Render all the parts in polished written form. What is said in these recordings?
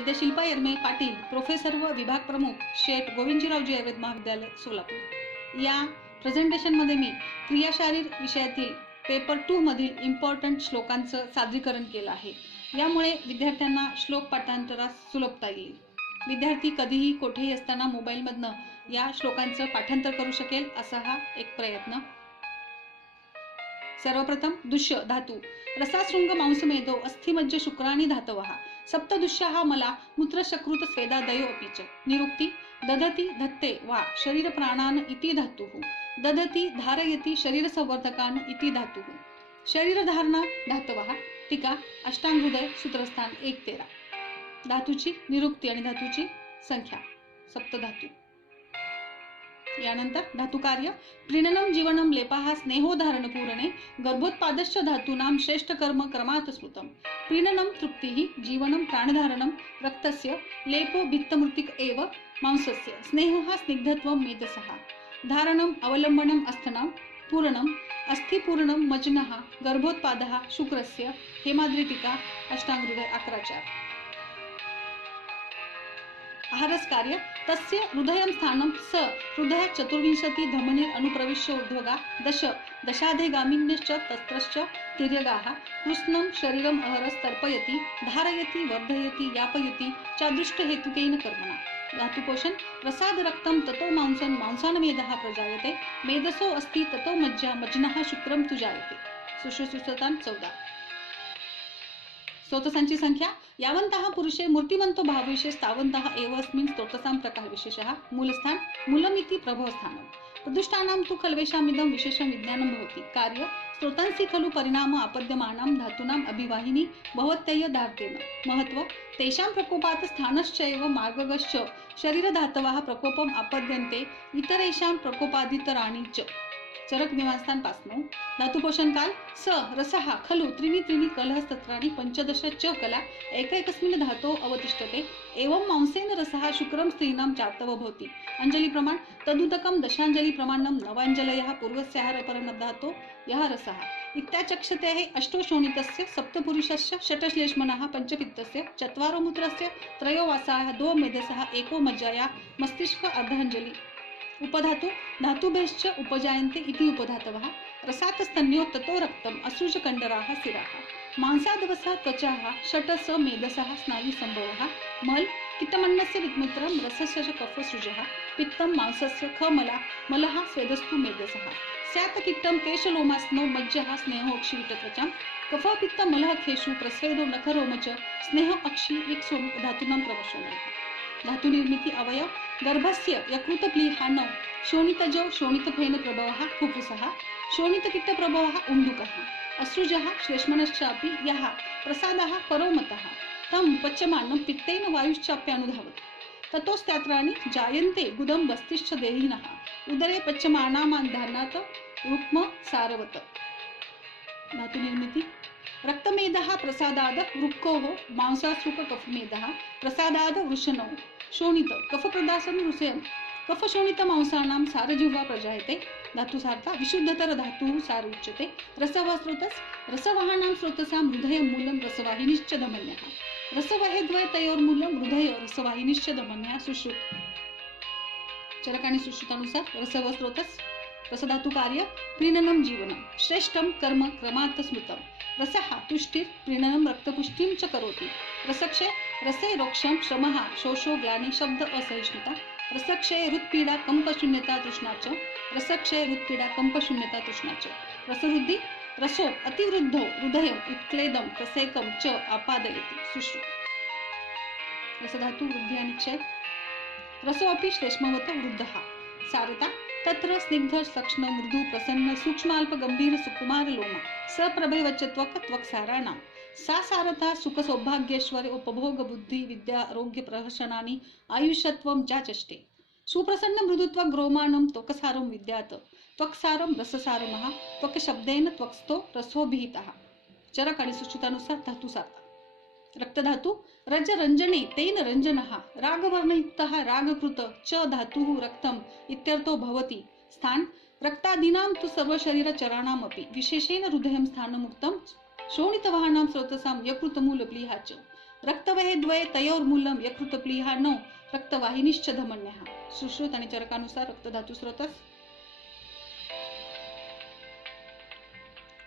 वैद्य Shilpa यरमे Patil, professor व विभाग प्रमुख शेठ गोविंदजीरावजी आयुर्वेद महाविद्यालय सोलापूर. या प्रेझेंटेशनमध्ये मी क्रियाशारीर विषयातील पेपर 2 मधील इम्पॉर्टंट श्लोकांचं सादरीकरण केलं आहे. यामुळे विद्यार्थ्यांना श्लोक पाठांतरास सुलभता येईल. विद्यार्थी कधीही कुठेही असताना मोबाईलमधनं या श्लोकांचं पाठांतर करू शकेल असा हा एक प्रयत्न. सर्वप्रथम दुष्य धातू. रसाशृंग मांसमेधो अस्थिमज्ज शुक्राणी धातवः सप्तदुष्याः मला मूत्रशकृत स्वेदादयो अपीच. निरुक्ती. दधती धत्ते वा शरीर प्राणान इति धातुः. दधती धारयति शरीर संवर्धकान इति धातुः. शरीरधारणा धातवः. टीका. अष्टांगहृदय सूत्रस्थान 1-13. धातूची निरुक्ती आणि धातूची संख्या सप्तधातू. यानंतर धातुकार्य. प्रीणनम जीवनम लेपाः स्नेहोधारण पूरणे गर्भोत्पादश्च धातूनां श्रेष्ठ कर्म क्रमात् स्मृतम्. प्रीणनम तृप्तिः, जीवनम प्राणधारणम रक्तस्य, लेपो भित्तमृत्तिक एव मांसस्य, स्नेहः स्निग्धत्वं मेधसः, धारणम अवलंबनम अस्थनं, पूरणम अस्थिपूर्णम मज्नः, गर्भोत्पादः शुक्रस्य. हेमाद्री टीका अष्टांगहृदय 11-4. आहारस कार्य. तस्य हृदयं स्थानं स हृदय 24 धमनीर अनुप्रविश्य ऊर्ध्वगा दशाधेगामिन्यश्च तत्रश्च तिर्यगाः कृष्णं शरीरम् अहरस तर्पयति धारयति वर्धयति यापयति चादृष्ट हेतुकेन कर्मणा. धातुपोषण. रसाद रक्तं ततो मांसं मांसानमेधः प्रजायते, मेधसो अस्ति ततो मज्जा मज्नः शुक्रं तु जायते. सुश्रुतस्थान 14. स्तोत्रसांची संख्या. यावन्तः पुरुषे मूर्तिमन्तो भावविशेष तावन्तः एव अस्मिन् स्तोत्रसां प्रकारविशेषः. मूलस्थान मूलमिति प्रभवस्थानं. प्रदुष्टानां तु खल्वेषामिदं विशेषं विज्ञानं भवति. कार्य. स्तोत्रांसि खलु परिणाम आपद्यमानां धातूनाम् अभिवाहिनी भवत्यय धार्तेन. महत्व. तेषां प्रकोपात् स्थानश्चैव मार्गगश्च शरीरधातवः प्रकोपम् आपद्यन्ते इतरेषां प्रकोपादितराणि च. चरक निवासस्थान 5-9. धातुपोषण काल. स रसः खलु त्रीणि कलहस्तत्राणि 15 च कला एकैकस्मिन् धातो अवतिष्ठते. एवं मांसेन रसः शुक्रं स्त्रीणां चार्तव भवति. अंजलि प्रमाण. तदुदकं दशांजलि प्रमाणं नवांजलयः पूर्वस्याहार परमधातो यः रसः. इत्याचक्षतेः 8 शोणितस्य 7 पुरुषस्य 6 श्लेष्मणः 5 पित्तस्य 4 मूत्रस्य 3 वासाः 2 मेधसः 1 मज्जाया मस्तिष्क अर्धांजलि. उपधातु. धातुभ्यश्च उपजायन्ते इति उपधातवः. रसात् स्तन्यो ततो रक्तम् असृजकण्डराः सिराः. मांसादवसः त्वचाः 6 स मेधसः स्नायुसंभवः. मल. किट्टमन्नस्य वित्मित्रं रसस्य च कफसृजः. पित्तं मांसस्य ख मला मलः स्वेदस्तु मेधसः. स्यात् किट्टं केशलोमास्नो मज्जः स्नेहोक्षिविटत्वचां. कफ पित्त मलः खेषु प्रस्वेदो नखरोम च स्नेह अक्षि विक्सोम धातूनां क्रमशः. धातु निर्मिती अवयव. गर्भस्य यकृतप्लीहानौ शोणितजौ शोणितफेन प्रभवः फुफ्फुसः. शोणितकिट्टप्रभवः उण्डुकः. असृजः श्लेष्मणश्चापि यः प्रसादः परोमतः तं पच्यमानं पित्तेन वायुश्चाप्यानुधावति. ततोस्त्यात्राणि जायन्ते गुदं बस्तिश्च देहिनः. उदरे पच्यमानामान्धारणात् रुक्म सारवत्. धातु निर्मिती. रक्तमेधः प्रसादाद वृक्कोः मांसासृक कफमेधः प्रसादाद वृषणौ शोणित कफप्रदासन रुसेयं कफशोणित मांसानां सारजिह्वा प्रजायते. धातुसार्था. विशुद्धतर धातुः सार उच्यते. रसवः स्रोतस्. रसवाहानां स्रोतसां हृदयं मूलं रसवाहिनीश्च धमन्यः. रसवहेद्वयतयोर्मूलं हृदय रसवाहिनीश्च धमन्यः. सुश्रुत. चरक आणि सुश्रुतानुसार. रसवः स्रोतस्. रसधातु कार्य. प्रीणनं जीवनं श्रेष्ठं कर्म क्रमात् स्मृतम्. रसः तुष्टिर प्रीणनं रक्तपुष्टिं च करोति. रसक्षय. रसे रोक्षम श्रमः शोषो ग्लानि शब्द असहिष्णुता. रसक्षय हृत्पीडा कंपशून्यता तृष्णा च. रसक्षय हृत्पीडा कंपशून्यता तृष्णा च. रसवृद्धि. रसो अतिवृद्धो हृदयं उत्क्लेदं प्रसेकं च आपादयति. सुश्रुत. रसधातु वृद्धि आणि क्षय. रसो अपि श्लेष्मवत वृद्धः. सारता. तत्र स्निग्ध सक्ष्ण मृदु प्रसन्न सूक्ष्माल्प गंभीर सुकुमार लोमा सप्रभेवच त्वक त्वक्साराणां. सा सारथा सुख सौभाग्यैश्वर्य उपभोग बुद्धी विद्या आरोग्य प्रहर्षणानि आयुष्यत्वं जाचष्टे. सुप्रसन्न मृदुत्वक ग्रोमानं त्वकसारं विद्यात. त्वक्सारं रससारमः त्वकशब्देन त्वक्स्थो रसोभिहितः. चरक आणि सुश्रुतानुसार धातुसार्था. रक्तधातु. रज रंजने तेन रंजनः. रागवर्णयुक्तः रागकृत च धातुः रक्तम् इत्यर्थो भवति. स्थान. रक्तादीनां तु सर्वशरीरचराणामपि विशेषेण हृदयं स्थानमुक्तं शोणितवाहानां स्रोतसां यकृतमूलप्लीहा च. रक्तवहे द्वये तयोर्मूलम यकृतप्लीहा नो रक्तवाहिनीश्च धमन्यः. सुश्रुत आणि चरकानुसार रक्तधातू स्रोतस.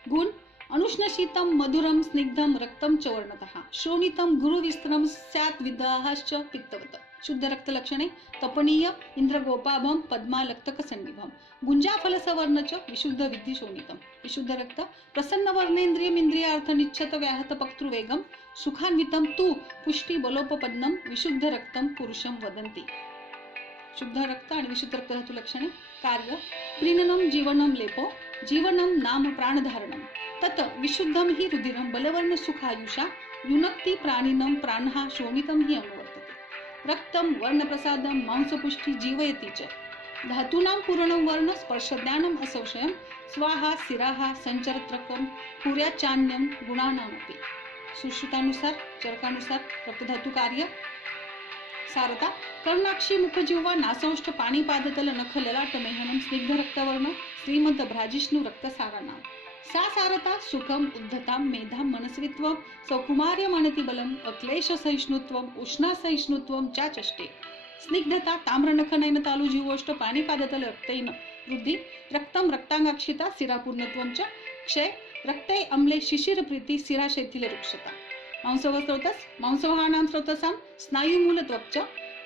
गुण अनुष्ण शीतम मधुरम स्निग्धम रक्तम च वर्णतः. शोणितम गुरुविस्त्रम स्यात् विदाहाश्च पित्तवत. शुद्ध रक्त लक्षणे तपनीय इंद्रगोपाभम पद्मालक्तक सन्निभम. गुंजाफल सवर्ण च विशुद्ध विद्धि शोणितम. विशुद्ध रक्त प्रसन्न वर्णेंद्रियम इंद्रियार्थ निच्छत व्याहत पक्तृवेगम सुखान्वितम तु पुष्टी बलोपपन्नम विशुद्ध रक्तम पुरुषम वदन्ति. शुद्ध रक्त आणि विशुद्ध रक्त धातू लक्षणे कार्य प्रीणनम जीवनम लेपो जीवनम नाम प्राणधारणम तत विशुद्धम हि रुधिरम बलवर्ण सुखायुषा युनक्ति प्राणिनम प्राणः शोणितम हि अनुवर्तते. रक्तम वर्णप्रसादम मांसपुष्टि जीवयति च. धातूनां पूर्णं वर्ण स्पर्शज्ञानम असंशयम स्वाहा सिराहा संचरत्रकम पुर्याचान्यम गुणानामपि. सुश्रुतानुसार चरकानुसार रक्तधातू कार्य सारता कर्णाक्षी मुखजिह्वा नासंष्ट पाणीपादतल नख ललाट मेहनम स्निग्ध रक्तवर्ण श्रीमंत भ्राजिष्णु रक्तसाराणाम. सा सारता सुखम उद्धताम मेधाम मनस्वित्वम सौकुमार्यम अनतिबलम अक्लेश सहिष्णुत्वम उष्णा सहिष्णुत्वम चाचष्टे. स्निग्धता ताम्रनख नयन तालु जीवोष्ट पाणीपादतल रक्तेन वृद्धि रक्तम रक्तांगाक्षिता सिरापूर्णत्वम च क्षय रक्ते अम्ले शिशिर प्रीति सिरा शैथिल्य रुक्षता. मांसव स्रोतस मांसवहानां स्रोतसां स्नायुमूलत्वक्च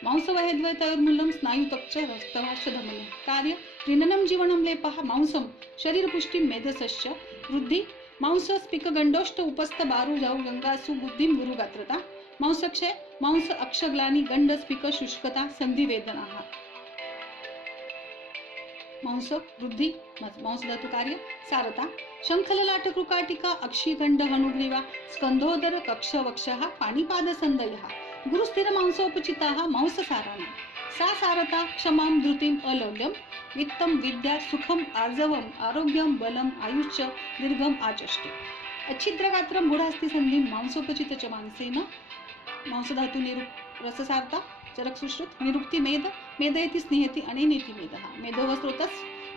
मांसवहेद्वय तयोर्मूलं स्नायुत्वक्च रक्तवाश्च धमनी. कार्य प्रीणनं जीवनं लेपः मांसं शरीरपुष्टिं मेधसश्च वृद्धि मांस स्पिक गंडोष्ट उपस्थ बारु जाऊ गंगासु बुद्धिं गुरुगात्रता. मांसक्षय मांस अक्षग्लानी गंड स्पिक शुष्कता संधि वेदनाः. मांस वृद्धि मांस धातु कार्य सारता शंखललाट कृकाटिका अक्षीगंड हनुग्रीवा स्कंधोदर कक्ष वक्षः पाणीपाद संदयः गुरुस्थिर मांसोपचिताः मांससाराणां. सा सारता क्षमां धृतिं अलौल्यं वित्तं विद्या सुखम आर्जवम आरोग्यम बलम आयुष्य दीर्घम आचष्टे. अच्छिद्रगात्रम गुढास्ति संधिं मांसोपचित च मांसेन. मांस धातु निरुक्त रससारता चरक सुश्रुत निरुक्ति मेद मेदयति स्नेहति अनेनेति मेदः. मेदोव स्रोतस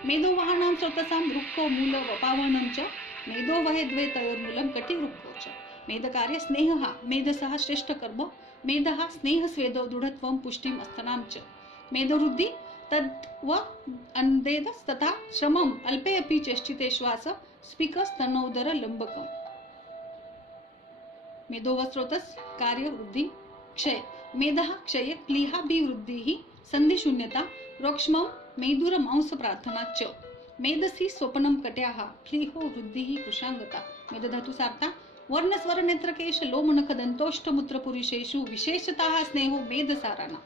मेदोवहानां स्रोतसां रुक्को मूल वपावनं च मेदोवहे द्वे तयोर्मूलं कटि रुक्को च. मेदकार्य स्नेहः मेधसः श्रेष्ठकर्म मेधः स्नेहस्वेदो दृढत्वं पुष्टिम् अस्थनां च. मेदोवृद्धि तद्व अन्देदस् तथा श्रमम् अल्पे अपि चेष्टिते श्वास स्पिक स्तनोदर लंबकम्. मेदोव स्रोतस् कार्य वृद्धि क्षय मेधः क्षये प्लीहाभिवृद्धिः संधिशून्यता रोक्ष्मं मेदुर मांस प्रार्थना च. मेधसी स्वप्नं कट्याः प्लीहो वृद्धिः कृशांगता. मेधधातु सार्था वर्णस्वर नेत्रकेश लोमनख दंतोष्टमूत्र पुरुषेषु विशेषतः स्नेहो मेधसाराणां.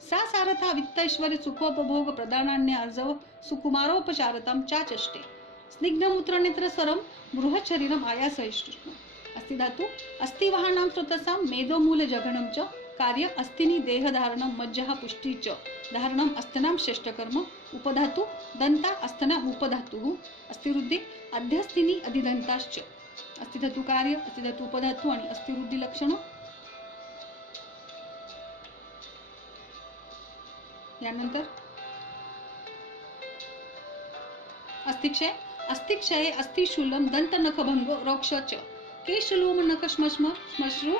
सा सारथा वित्तैश्वर्य सुखोपभोग प्रदानान्य अर्जव सुकुमारोपचारतां चाचष्टे. स्निग्धमूत्र नेत्रस्वरं बृहत् शरीरम् आयासहिष्णुष्णु. अस्ति धातु अस्थिवहानां स्रोतसां मेदोमूल जघनं च. कार्य अस्थिनी देहधारणं मज्जः पुष्टि च. धारणं अस्थनां श्रेष्ठकर्म. उपधातु दंता अस्थना उपधातुः. अस्थिवृद्धि अध्यस्थिनी अधिदंताश्च. अस्थिधातु कार्य अस्थिधातु उपधातु आणि अस्थिवृद्धी लक्षण. यानंतर अस्थिक्षय अस्थिक्षये अस्थिशूलम दंतनखभंग रोक्ष च. केशलोम नखश्मश्म श्मश्रु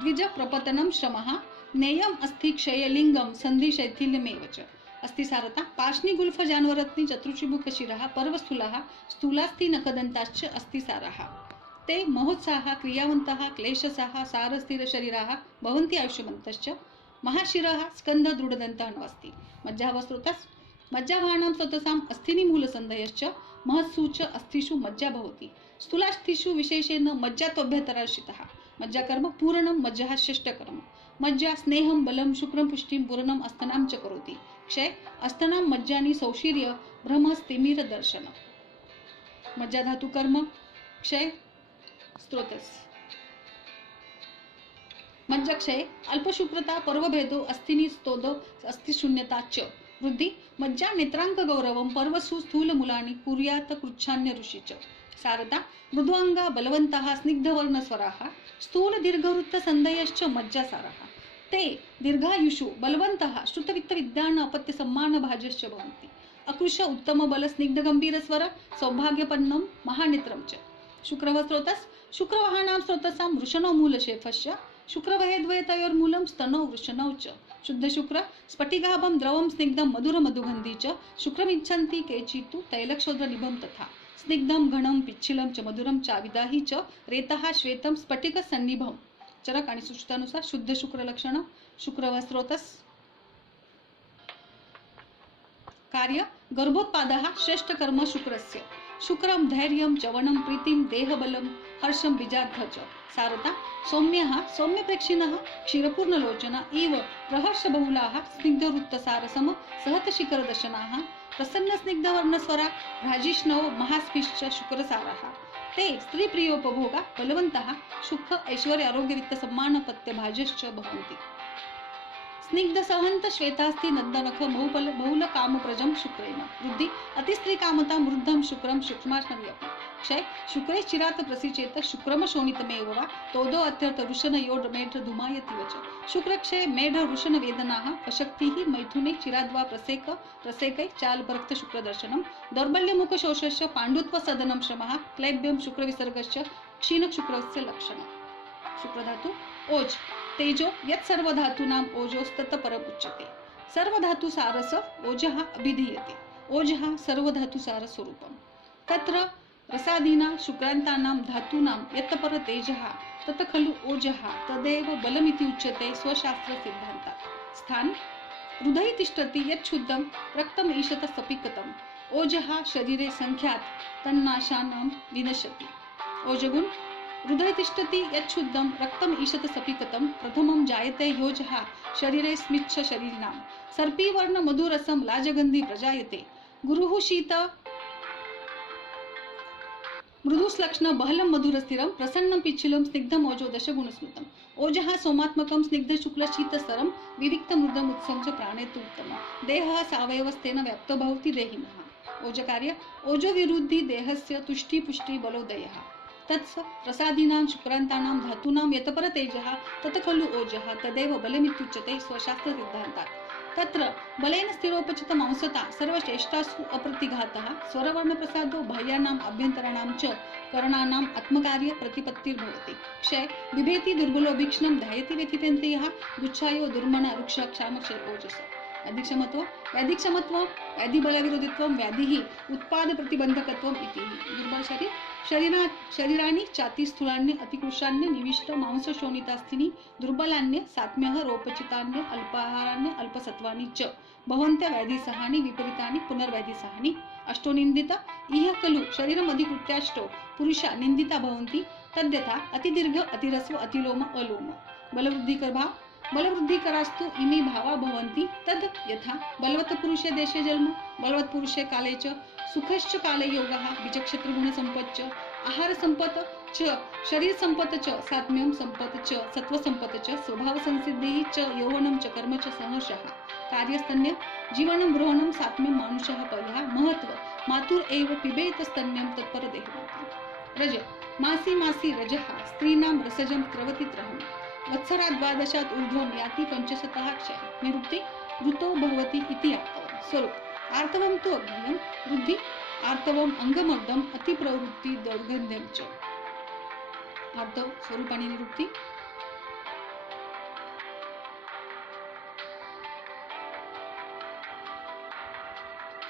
द्विज प्रपतनम श्रमः नेयम अस्थिक्षय लिंगम संधि शैथिल्यमेव च. अस्थिसारता पार्ष्णिगुल्फ जानवरत्नि चतुर्चिबुक शिरः पर्वस्थूलः स्थूलास्थि नखदंताश्च अस्थिसाराः. ते महोत्साह क्रियावन्तः क्लेशसाः सारस्थिरशरीराः भवन्ति आयुष्यवन्तश्च. महाशिरः स्कंध दृढदन्तः अस्ति. मज्जाव स्रोतस् मज्जावाणां स्रोतसां अस्थिनि मूलसन्धयश्च महत्सु च अस्थिषु मज्जा भवति. स्थूलास्थिषु विशेषेण मज्जात्वभ्यन्तराश्रितः. मज्जाकर्म पूर्णं मज्जः श्रेष्ठकर्म. मज्जा स्नेहं बलं शुक्रं पुष्टिं पूर्णम् अस्थनां च करोति. क्षय अस्थनां मज्जानि सौशीर्य ब्रह्मस्तिमिर दर्शन. मज्जा धातु कर्म क्षय स्त्रोतस. मज्जाक्षय अल्पशुक्रता पर्वभेदो अस्थिनि स्तोदो अस्थिशून्यता च. वृद्धि मज्जा नेत्रांक गौरवं पर्वसु स्थूल मुलानि कुर्यात कृच्छान्य ऋषी च. सारता मृदुअंगा बलवंतः स्निग्धवर्णस्वराः स्थूल दीर्घवृत्त संदयश्च मज्जासाराः. ते दीर्घायुषु बलवंतः श्रुतवित्त विद्यान अपत्य सम्मान भाजश्च भवन्ति. अकृश उत्तम बल स्निग्ध गंभीर स्वर सौभाग्यपन्नं महानेत्रं च. शुक्रव स्रोतस् शुक्रवाहानां स्रोतसां वृषणो मूलशेफश्च शुक्रवहेद्वयतयोर्मूलं स्तनौ वृषणौ च शुद्ध शुक्र स्फटिकाभं द्रवं स्निग्धं मधुर मधुगन्धी च शुक्रमिच्छन्ति केचित्तु तैलक्षोद्रनिभं तथा स्निग्धं घनं पिच्छिलं च मधुरं चाविदाही च रेतः श्वेतं स्फटिकसन्निभं चरक आणि सूचितानुसार शुद्ध शुक्र लक्षण शुक्रः स्रोतस् कार्य गर्भोत्पादः श्रेष्ठ कर्म शुक्रस्य शुक्रं धैर्यं चवनं प्रीतिं देहबलं हर्षं बीजार्थ च सारता सौम्यः सौम्यप्रेक्षिणः क्षीरपूर्णलोचना इव प्रहर्षबहुलाः स्निग्धवृत्तसारसम सहतशिखरदर्शनाः प्रसन्नस्निग्धवर्णस्वरा भ्राजिष्णवो महास्फिश्च शुक्रसारः ते स्त्रीप्रियोपभोगा बलवन्तः सुख ऐश्वर्य आरोग्यवित्तसम्मानपत्यभाजश्च भवन्ति स्निग्ध सहंत श्वेतास्ति नंदनख बहुल काम प्रजम शुक्रेण वृद्धि अतिस्त्री कामता मृद्धम शुक्रम सूक्ष्माश्रम्यपि क्षय शुक्रे चिरात प्रसिचेत शुक्रम शोणितमेव वा तोदो अत्यर्थ वृषण योड मेढ धुमायति वच शुक्रक्षय मेढ वृषण वेदनाः अशक्तिः मैथुने चिराद्वा प्रसेकै चाल भक्त शुक्र दर्शनम दौर्बल्य मुख शोषस्य पांडुत्व सदनम श्रमः क्लैब्यम शुक्र विसर्गस्य क्षीण शुक्रस्य लक्षणम् शुक्र धातु ओज तेजो यत् सर्व धातूनाम ओजोस्तत परम उच्यते सर्व धातु सारस ओजः अभिधीयते ओजः सर्व धातु सार स्वरूपम तत्र रसादीना शुक्रांतानां धातूनां यत् पर तेजः तत् खलु ओजः तदेव बलमिति उच्यते स्वशास्त्र सिद्धान्तात् स्थान हृदये तिष्ठति यत् शुद्धं रक्तम् ईशत सपिकतम् ओजः शरीरे संख्यात् तन्नाशानां विनश्यति ओजगुण हृदय तिष्ठति यच्छुद्धं रक्तम ईशत सपिकतं प्रथमं जायते योजः शरीरे स्मिच्छ शरीरिणां सर्पीवर्ण मधुरसं लाजगन्धि प्रजायते गुरुः शीत मृदुश्लक्ष्ण बहलं मधुरस्थिरं प्रसन्नं पिच्छिलं स्निग्धम् ओजो दशगुणस्मृतम् ओजः सोमात्मकं स्निग्ध शुक्ल शीतस्तरं विविक्त मृदम् उत्सं च प्राणेतु उत्तमं देहः सावयवस्तेन व्याप्तो भवति देहिनः ओजकार्य ओजो विरुद्धि देहस्य तुष्टि पुष्टि बलोदयः तत्स प्रसादीनां शुक्रांतानां धातूनां यत् पर तेजः तत् खलु ओजः तदेव बलमित्युच्यते स्वशास्त्र सिद्धान्तात् तत्र बलेन स्थिरोपचितम् अंसता सर्वश्रेष्ठासु अप्रतिघातः स्वरवर्ण प्रसादो बाह्यानाम् अभ्यन्तराणां च करणानाम् आत्मकार्य प्रतिपत्तिर्भवति क्षय बिभेति दुर्बलो भीक्ष्णं ध्यायति व्यथितेन्द्रियः गुच्छायो दुर्मण रुक्ष क्षामक्षय ओजस व्याधिक्षमत्व व्याधिक्षमत्व व्याधिबलविरोधित्वं व्याधिः उत्पाद प्रतिबंधकत्वम् इति दुर्बल शरीराणि चाति स्थूलान्य अतिकृशान्य निविष्ट मांस शोणितास्थिनी दुर्बलान्य सात्म्यः रोपचितान्य अल्पाहारान्य अल्पसत्वानि च भवन्त्य व्याधिसहानि विपरीतानि पुनर्व्याधिसहानि अष्टो निंदित इह खलु शरीरम् अधिकृत्याष्टो पुरुषा निंदिता भवन्ति तद्यथा अतिदीर्घ अतिरस्व अतिलोम अलोम बलवृद्धिकर्भाव बलवृद्धिकरास्तु इमे भावा भवन्ति तद् यथा बलवत् पुरुषे देशे जन्म बलवत् पुरुषे काले च सुखश्च काले योगः बीजक्षेत्र गुण संपत् च आहार संपत् च शरीर संपत् च सात्म्यं संपत् च सत्व संपत् च स्वभाव संसिद्धिः च यौवनं च कर्म च सहर्षः कार्यस्तन्य जीवनं गृहणं सात्म्यं मानुषः पर्यः महत्व मातुर एव पिबेत स्तन्यं तत्पर देहवन्ति रज मासी मासी रजः स्त्रीणां रसजं स्रवति त्रहम् वत्सरा द्वादशात् ऊर्ध्वं याति पंचशतः क्षय निरुक्ति ऋतो भवति इति आर्तवम् स्वरूप आर्तवं तु अग्नियं वृद्धि आर्तवम् अंगमर्दम् अतिप्रवृत्ति दौर्गन्ध्यं च आर्तव स्वरूप आणि निरुक्ती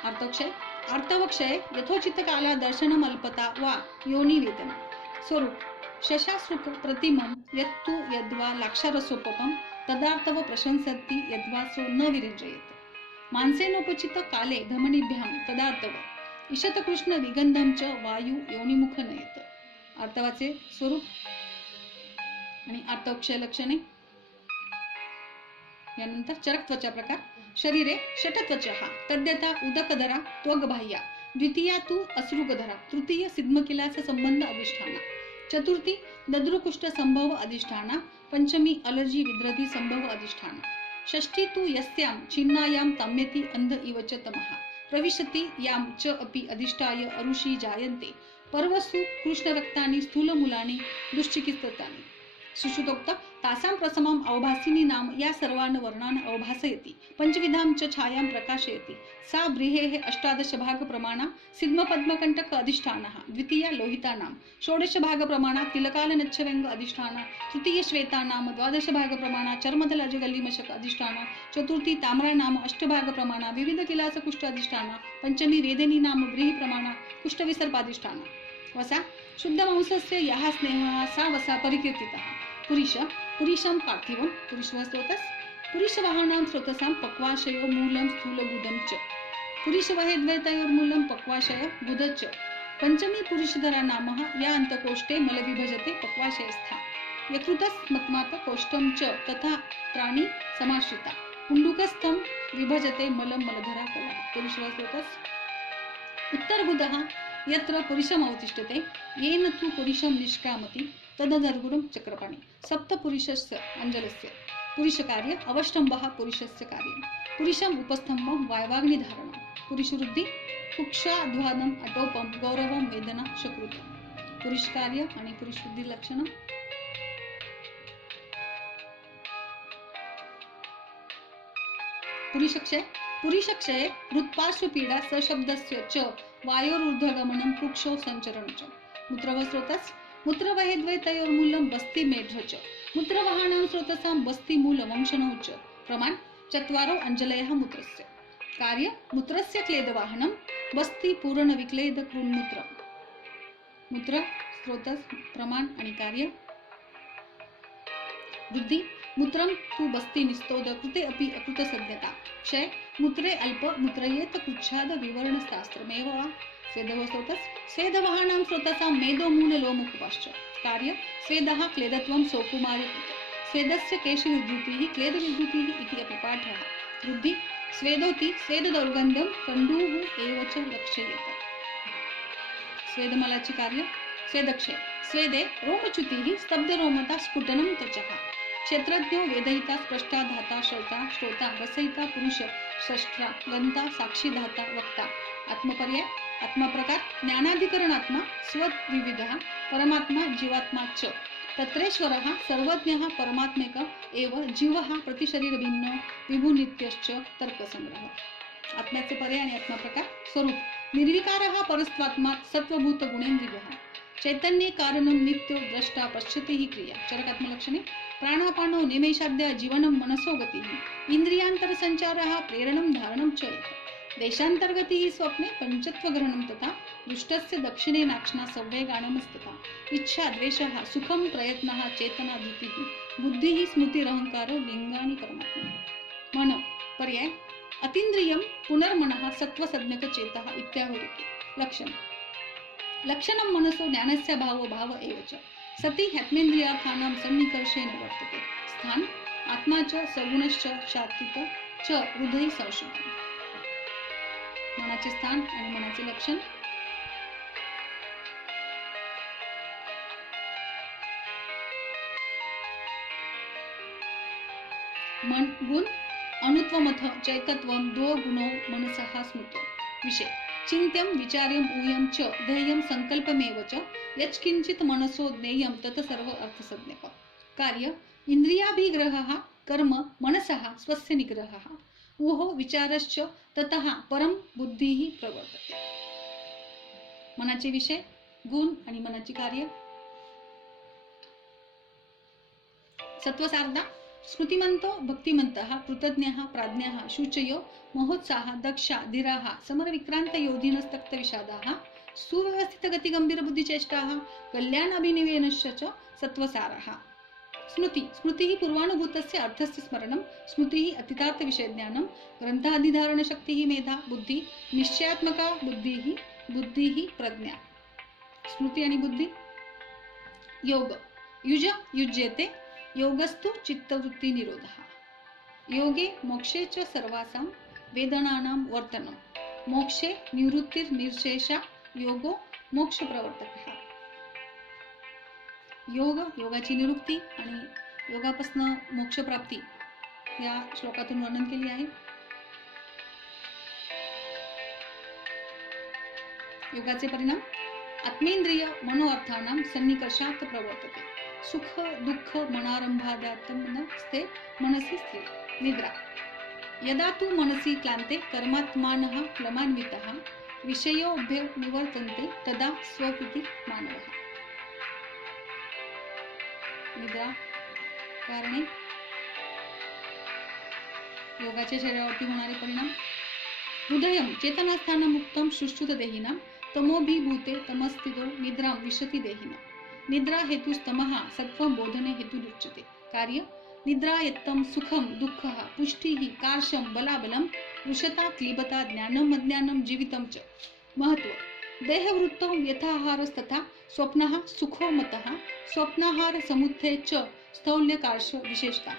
आर्तवक्षय आर्तवक्षय यथोचित काला दर्शनम अल्पता वा योनि वेदना स्वरूप शशाश्रुक प्रतिमं यत्तु यद्वा लाक्षारसोपमं तदार्थव प्रशंसति यद्वा सो न विरञ्जयेत् मांसेनोपचित काले धमनीभ्यां तदार्थव ईशत कृष्ण विगंधम च वायू योनिमुख नयेत अर्थवाचे स्वरूप आणि अर्थवक्षय लक्षणे यानंतर चरक त्वचा प्रकार शरीरे षटत्वचः तद्यथा उदकधरा त्वग्बाह्या द्वितीया तु अश्रुगधरा तृतीय सिद्मकिलास संबंध अधिष्ठाना चतुर्थी दद्रुकुष्ठ संभव अधिष्ठाना पंचमी अलर्जी विद्रधी संभव अधिष्ठाना षष्ठी तु यस्यां छिन्नायां तम्यति अंध इव च तमः प्रविशति यां च अपि अधिष्ठाय अरुषि जायन्ते पर्वसु कृष्णरक्तानि स्थूलमूलानि दुश्चिकित्सितानि सुश्रुतोक्त तासां प्रसमम् अवभासिनी नाम या सर्वान् वर्णान् अवभासयति पंचविधां च छायां प्रकाशयति सा ब्रीहेः अष्टादश भाग प्रमाणा सिद्म पद्मकंटक अधिष्ठानः द्वितीया लोहितानां षोडश भाग प्रमाणा तिलकाल नच्छव्यंग अधिष्ठान तृतीय श्वेतानां द्वादश भाग प्रमाणा चर्मदल अजगल्लीमशक अधिष्ठान चतुर्थी ताम्रा नाम अष्टभाग प्रमाणा विविध किलास कुष्ठ अधिष्ठान पंचमी वेदिनी नाम व्रीहि प्रमाणा कुष्ठ विसर्पाधिष्ठान वसा शुद्ध मांसस्य यः स्नेहः सा वसा परिकीर्तितः पुरीशं पार्थिवं पुरुषः स्रोतस् पुरुषवाहानां स्रोतसां पक्वाशयो मूलं स्थूलगुदं च पुरुषवहेद्वैतयोर्मूलं पक्वाशय गुद च पंचमी पुरुषधरा नामः या अंतकोष्ठे मल विभजते पक्वाशयस्था यकृतस्मत्मात कोष्ठं च तथा प्राणी समाश्रिता कुंडुकस्थं विभजते मलं मलधरा कला पुरुषः स्रोतस् उत्तरगुदः यत्र पुरुषम अवतिष्ठते येन तु पुरुषं निष्कामति तदनर्गुणं चक्रपाणि सप्तपुरुषस्य अंजलस्य पुरुषकार्य अवष्टम्भः पुरुषस्य कार्यं पुरुषम् उपस्तम्भं वायवाग्निधारणं पुरुषवृद्धि कुक्षाध्वानम् अटोपं गौरवं वेदना शकृतं पुरुषकार्य आणि पुरुषवृद्धि लक्षणं पुरुषक्षये हृत्पार्श्वपीडा सशब्दस्य च वायोरुर्ध्वगमनं कुक्षौ संचरणं च मूत्रवः स्रोतस् मूत्रवहेद्वैतयोर्मूलं बस्ति मेढ्र च मूत्रवाहानां स्रोतसां बस्ति मूलवंशनौ च प्रमाण चत्वारो अंजलयः मूत्रस्य कार्य मूत्रस्य क्लेदवाहनं बस्ति पूर्ण विक्लेद कृन्मूत्र मूत्र स्रोतस् प्रमाण आणि कार्य वृद्धि मूत्रं तु बस्ति निस्तोद कृते अपि अकृत सज्ञता क्षय मूत्रे अल्प मूत्रयेत कृच्छाद विवरण शास्त्रमेव वा स्वेदः स्रोतस् स्वेदवाहानां स्रोतसां मेदो मूल लोमुकुपाश्च कार्य स्वेदः क्लेदत्वं सौकुमार्यकृत स्वेदस्य केशविद्युतिः क्लेदविद्युतिः इति अपि पाठः वृद्धि स्वेदोति स्वेददौर्गन्धं कण्डूः एव च लक्षयेत स्वेदमलाची कार्य स्वेदक्षय स्वेदे रोमच्युतिः स्तब्धरोमता स्फुटनं त्वचः क्षेत्रज्ञो वेदयिता स्पष्टा धाता श्रोता श्रोता रसयिता पुरुष षष्ठा गंता साक्षी धाता वक्ता आत्मपर्याय आत्मप्रकार ज्ञानाधिकरणात्मा स्वद्विविधः परमात्मा जीवात्मा च तत्रेश्वरः सर्वज्ञः परमात्मेक एव जीवः प्रतिशरीरभिन्न विभुनित्यश्च तर्कसंग्रह आत्म्याचे पर्याय आणि आत्मप्रकार स्वरूप निर्विकारः परस्त्वात्मा सत्वभूत गुणेंद्रियः चैतन्ये कारणं नित्यो द्रष्टा पश्यति ही क्रिया चरकात्मलक्षणे प्राणापानो निमेषाद्य जीवनं मनसो गतिः इंद्रियांतर संचारः प्रेरणं धारणं च देशांतर्गतिः स्वप्ने पंचत्वग्रहणं तथा दृष्टस्य दक्षिणे नाक्षणा संवेगानमस्तथा इच्छा द्वेषः सुखं प्रयत्नः चेतना धृतिः बुद्धिः स्मृतिरहंकार लिंगानि परमात्मा मन पर्याय अतीन्द्रियं पुनर्मनः सत्त्वसज्ञकचेतः इत्याहुरिति लक्षणं मनसो ज्ञानस्य भाव एव च सति ह्यात्मेन्द्रियार्थानां सन्निकर्षेण वर्तते स्थान आत्मा च सगुणश्च शातित च हृदय संशुद्धम् मनाचे स्थान आणि मनाचे लक्षण मन गुण अनुत्वमथ चैकत्वं द्वो गुणो मनसः स्मृतो विषय चिंत्यं विचार्यं ऊयं च ध्येयं संकल्पमेव च यत्किंचित् मनसो ज्ञेयं तत् सर्व अर्थसज्ञक कार्य इंद्रियाभिग्रहः कर्म मनसः स्वस्य निग्रहः ऊहो विचारश्च ततः परम बुद्धिः प्रवर्तते मनाचे विषय गुण आणि मनाची कार्य सत्वसार्धा स्मृतिमंतो भक्तिमंतः कृतज्ञः प्राज्ञः शुचयो महोत्साह दक्षा धीराः समरविक्रांत योधिनस्तक्त विषादाः सुव्यवस्थित गंभीर बुद्धिचेष्टाः कल्याण अभिनिवेनश्च च सत्वसारः स्मृतिः पूर्वानुभूतस्य अर्थस्य स्मरणं स्मृतिः अतीतार्थ विषय ज्ञानं ग्रंथाधिधारण शक्तिः मेधा बुद्धि निश्चयात्मका बुद्धिः प्रज्ञा स्मृति आणि बुद्धी योग युज्यते योगस्तु चित्तवृत्ति निरोधः योगे मोक्षे च सर्वासां वेदनानां वर्तनं मोक्षे निवृत्तिर्निर्शेषा योगो मोक्ष प्रवर्तकः योगाची निवृत्ती आणि योगापासून मोक्ष प्राप्ती या श्लोकातून वर्णन केली आहे योगाचे परिणाम आत्मेंद्रिय मनोअर्थानां सन्निकर्षात प्रवर्तते सुख दुःख मनारंभादात्मनस्ते मनसि स्थिर निद्रा यदा तु मनसि क्लान्ते कर्मात्मानः क्लमान्वितः विषयोभ्य निवर्तन्ते तदा स्वपिति मानवः निद्रा कारणे योगाच्या शरीरावरती होणारे परिणाम हृदयं चेतनास्थानमुक्तं सुश्रुतदेहिनां तमोभिभूते तमस्थितो निद्रां विशति देहिनां निद्रा हेतुस्तमः सत्त्वं बोधने हेतुरुच्यते कार्य निद्रायत्तं सुखं दुःखः पुष्टिः कार्शं बलाबलं वृषता क्लीबता ज्ञानम् अज्ञानं जीवितं च महत्व देहवृत्तौ यथाहारस्तथा स्वप्नः सुखोमतः स्वप्नाहार समुत्थे च स्थौल्यकार्श विशेषतः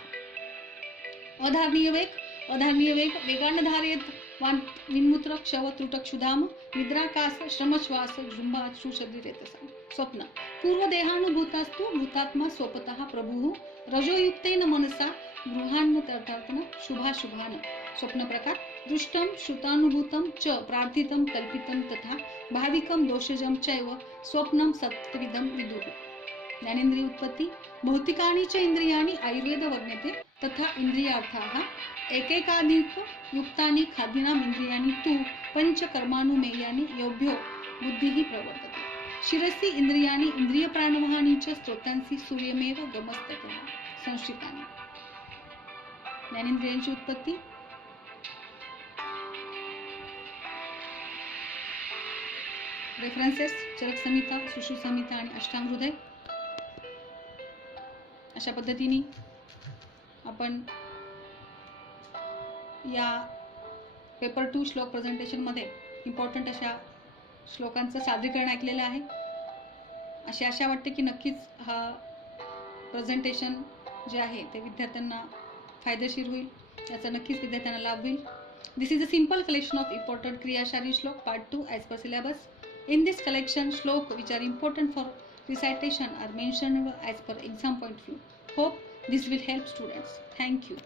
अधारणीय वेग वेगान धारयेत विन्मूत्र क्षव त्रुटक्षुधाम निद्राकाश श्रमश्वास जृंभाचु शरीरेतसा स्वप्न पूर्वदेहानुभूतास्तु भूतात्मा स्वपतः प्रभुः रजोयुक्तेन मनसा गृहान्नतर्थार्थन शुभाशुभान स्वप्न प्रकार दृष्टं श्रुतानुभूतं च प्रार्थितं कल्पितं तथा भाविकं दोषजं चैव स्वप्नं सत्त्विदं विदुः ज्ञानेन्द्रिय उत्पत्ति भौतिकानि च इंद्रियाणि आयुर्वेद वर्ण्यते तथा इंद्रियार्थाः एकैकाधिक युक्तानि खादीनाम् इंद्रियाणि तु पंचकर्मानुमेयानि योभ्यो बुद्धिः प्रवर्तते शिरसि इंद्रियाणि इंद्रियप्राणवाहानि च स्त्रोतांसि सूर्यमेव गमस्ततः संश्रितानि ज्ञानेंद्रियांची उत्पत्ती रेफरन्सेस चरक संहिता सुश्रुत संहिता आणि अष्टांग हृदय अशा पद्धतीने आपण या पेपर 2 श्लोक प्रेझेंटेशन मध्ये इम्पॉर्टंट अशा श्लोकांचं सादरीकरण ऐकलेलं आहे अशी आशा वाटते की नक्कीच हा प्रेझेंटेशन जे आहे ते विद्यार्थ्यांना फायदेशीर होईल याचा नक्कीच विद्यार्थ्यांना लाभ होईल this is a simple collection of important क्रियाशारी श्लोक part 2 as per syllabus in this collection श्लोक which are important for recitation are mentioned as per exam point of view hope this will help students thank you